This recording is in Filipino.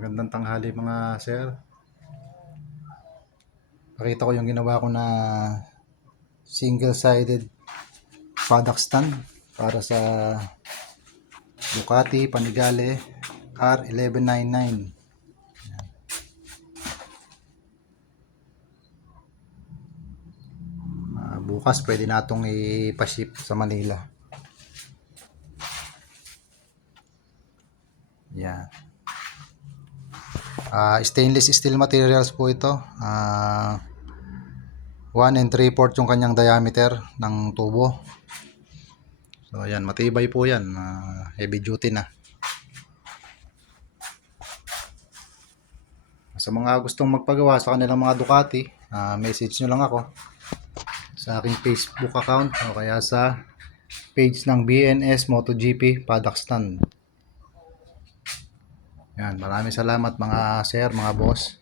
Magandang tanghali mga sir. Pakita ko yung ginawa ko na single-sided product stand para sa Ducati Panigale R1199. Bukas pwede natong ipaship sa Manila. Yan. Stainless steel materials po ito. 1 and 3/4 yung kanyang diameter ng tubo. So ayan, matibay po yan. Heavy duty na. Sa mga gustong magpagawa sa kanilang mga Ducati, message nyo lang ako sa aking Facebook account o kaya sa page ng BNS MotoGP Paddock Stand. Yan, maraming salamat mga sir, mga boss.